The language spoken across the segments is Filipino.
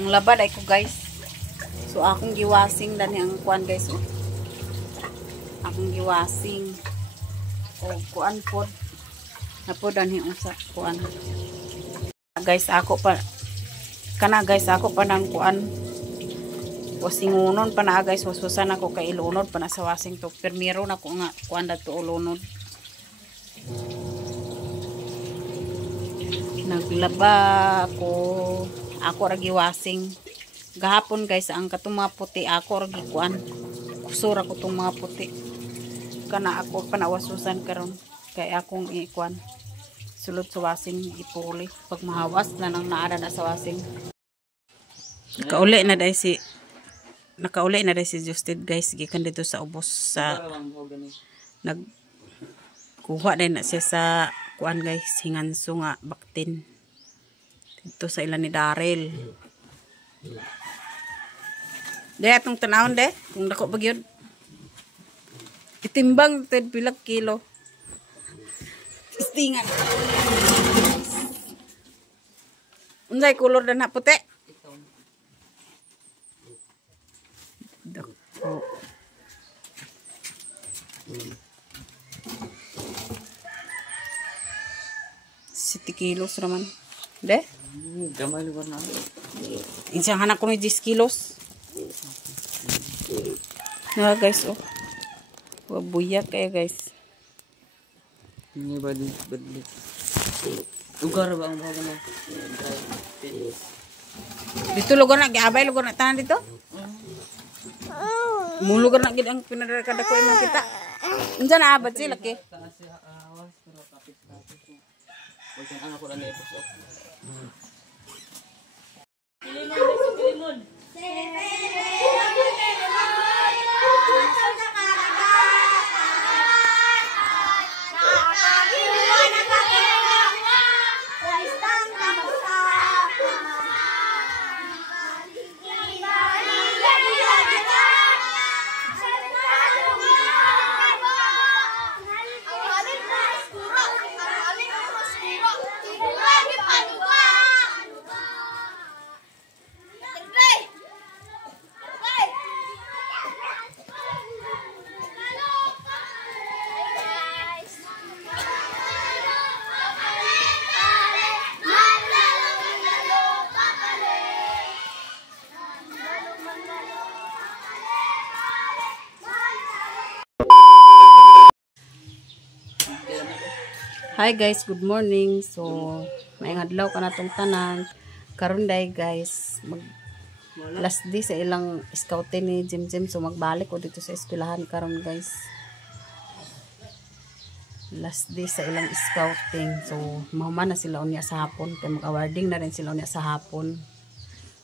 Ang labad ay ko guys. So akong giwasing dani ang kuan guys. Oh. Akong giwasing. O kuan pod. Napod dani usa kuan. Guys ako pa kana guys ako pa nang kuan. Wasingunon pa na guys, wasusan ako kay ilunod pa na sa wasing to. Permiro na ko nga kuan dato ulunod. Naglaba ako ra giwasing gahapon guys ang katong mga puti ako ra gikuan kusura ko tong mga puti kana ako panawasusan karon kay akong ikuan sulod sa wasing ipuli pag mahawas na nang naara na sa wasing. Nakauli na dai si Justin guys gikan dito sa ubos sa nagkuha din na siya sa kuan guys hinganso nga baktin dito sa ilan ni Daryl. Daya itong tanahon de kung dako ba yun itimbang ito pilag kilo testingan unsay kulor dan puti dako 7 kilos raman de gamay lugar na insang hanak ko ni 10 kilos na guys oh buyak kaya guys ini balik lugar ba ang bago na dito lugar na giabay lugar na tanan dito mo lugar na gid ang pinadala kada ko imong kita unsa na abot sila ke ang ako lang ito so Hi guys, good morning. So, maayong adlaw ka na tong tanan. Karon day guys, mag last day sa ilang scouting ni Jim. So, magbalik ko dito sa eskwelahan karon guys. Last day sa ilang scouting. So, mahuman na sila unya sa hapon. Kaya mag-awarding na rin sila unya sa hapon.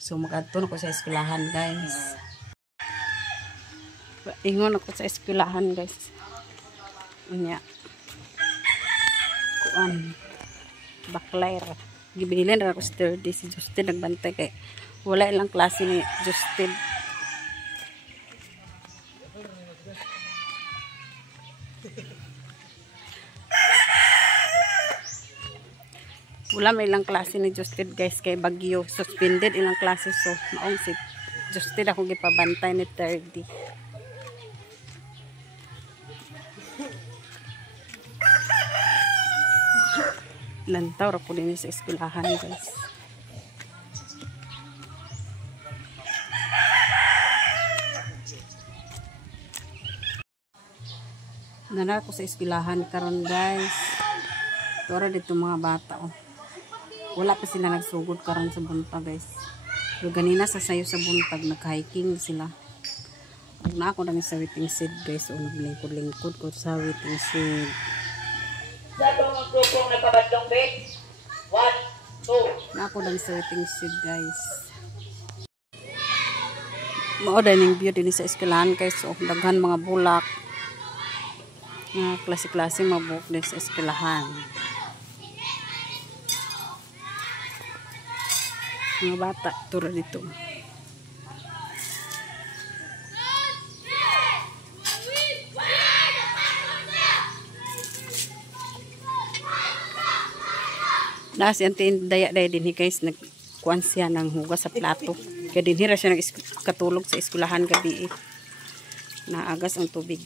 So, mag-adto na ko sa eskwelahan guys. Ingon ako sa eskwelahan guys. Unya. Baklair gibilin ra ko sturdy si Justin nagbantay kay wala ilang klase ni Justin wala may ilang klase ni Justin guys kay bagyo suspended ilang klase so maong si Justin ako gipabantay ni 30 lantaw ra po din sa eskwelahan guys. Nana ko sa eskwelahan karon guys. Tora dito mga bata oh. Wala pa sila nagsugod karon sa buntag guys. Pero ganina sa sayo sa buntag nag-hiking sila. Ug na ako dami sa waiting shed guys o naglingkod-lingkod ko sa waiting shed. Datong ang grupong nagkabadlong bit. 1, 2. Na ako lang sa waiting shed guys. Mao dining view din sa eskwelahan guys. So, daghan mga bulak. Klase-klase mga buhok din sa eskwelahan. Mga bata, tura dito. Nasi antin daya din guys nagkuan siya ng hugas sa plato. Kaya dinhira siya katulog sa eskwelahan gabi. Naagas ang tubig.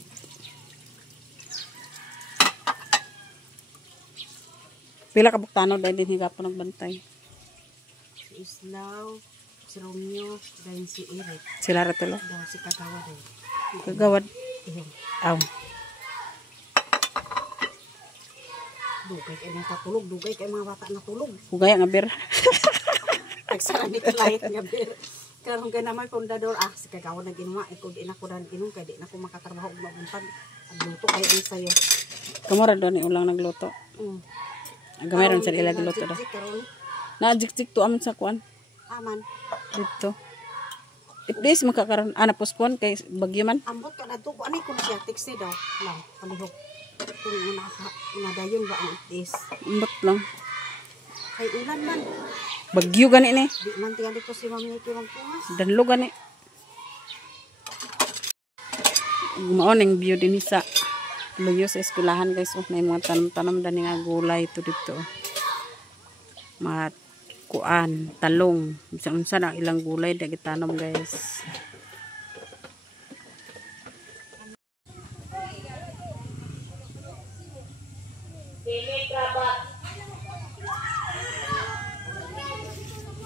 Pila ka buktano dahil din higapon nagbantay. Si Islaw, si Romeo, dan si Eric. Sila ratulo. Daw si Kagawad eh. Kagawad. Aw. Dugay kayo mga katulog, dugay kayo mga bata na tulog. Hugay nga bir. Nagsara ni kalayat nga bir. Karong ka naman pundador, si Kagawad na ginawa, ikaw di na ko dahil ginong, kaya di na ko makatrabaho kung mabuntag. Ang luto kayo ang sayo. Kamara doon ni ulang nagluto. Agamiron sa ilag luto daw. Na-jik-jik to aman sa kuan. Aman. Dito. If this makakaroon, napospon kay bagyo man. Ambot ka na to, anay ko na siya, text daw. Lang, palihog. Kung nadayon ba ang is. Ambot lang. Kay ulan man. Bagyo gani ni. Di man tingnan dito si Mami Nikki magpungas. Danlo gani. Maoning view din sa luyo sa eskwelahan guys. May mga tanam-tanam dani nga gulay ito dito. Mga kuan, talong. Unsa na ilang gulay dagi tanom guys.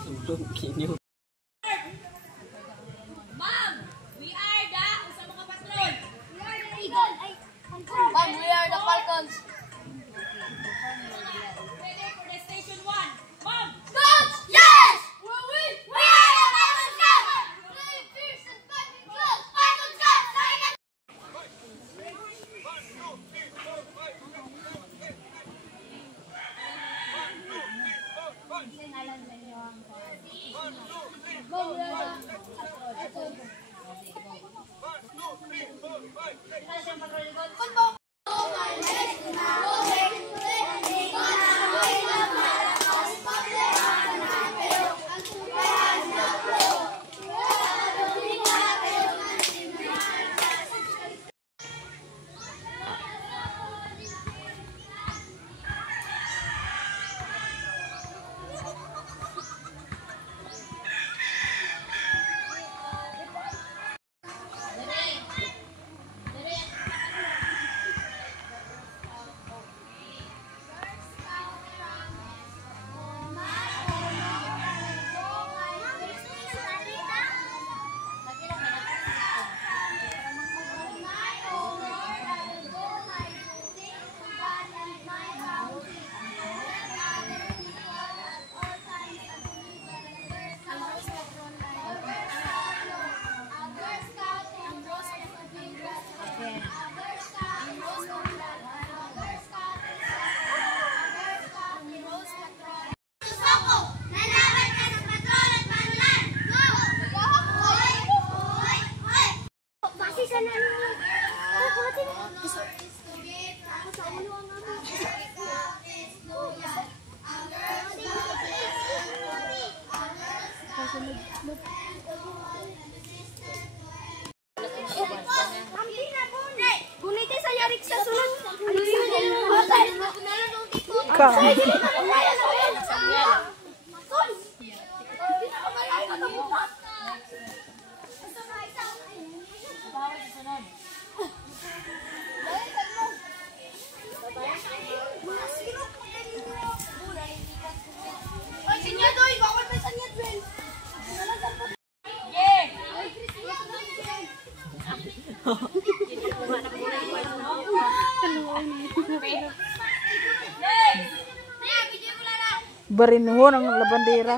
Sundog kinyo. Ma'am, we are the sa mga patrol. We are the Eagle. Ma'am, we are the Falcons. Ready for the station 1. Ma'am. Coach, yes! We are the Falcons. Play fierce and fighting close. Falcons, yes! Barinuhon ang labandera.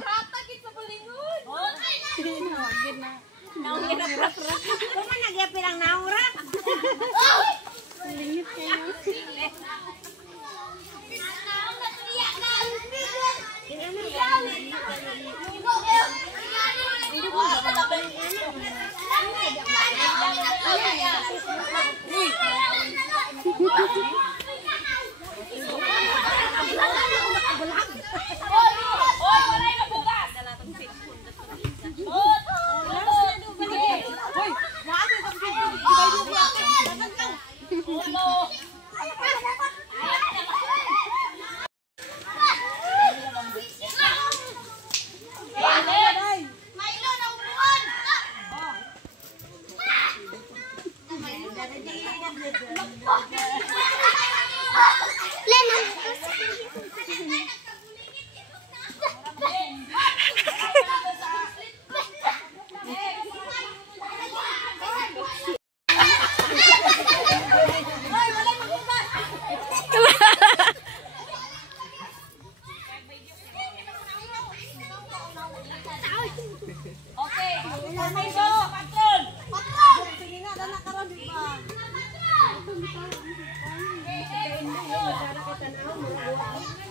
Formation sa patron! Patron! Sige na, dana karon di ba?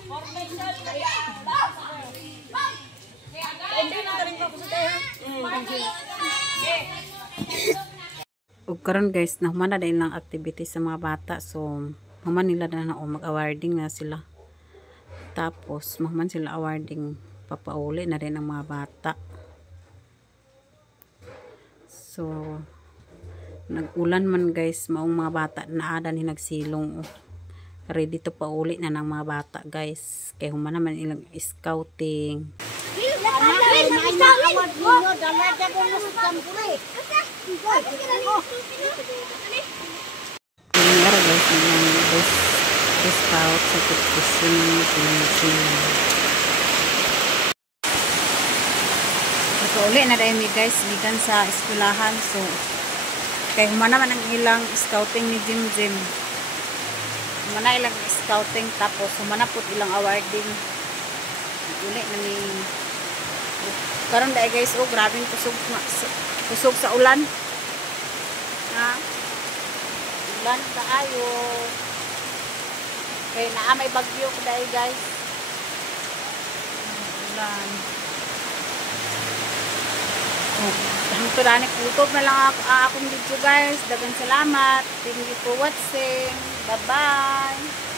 Formation sa Ug karon guys, nahuman na dahil lang activity sa mga bata. So, human nila na mag-awarding na sila. Tapos, mahuman sila awarding. Papauli na rin ang mga bata. So, nag-ulan man guys, maong mga bata na ada ni nagsilong. Ready to pauli na ng mga bata guys. Kaya human naman ilang scouting. Meron guys yung best scout sa competition. Pauli na dahil guys, bigan sa eskwelahan. So, kaya human naman ang ilang scouting ni Jim Jim. Humana ilang scouting, tapos humana po ilang awarding. Uli na ni karon dahil guys, oh grabing kusog sa ulan. Ha? Ulan kaayo. Kaya naamay bagyo ko dahil guys. Ulan. Hangtod na kutob na lang akong video guys. Dagang salamat. Thank you for watching. Bye bye.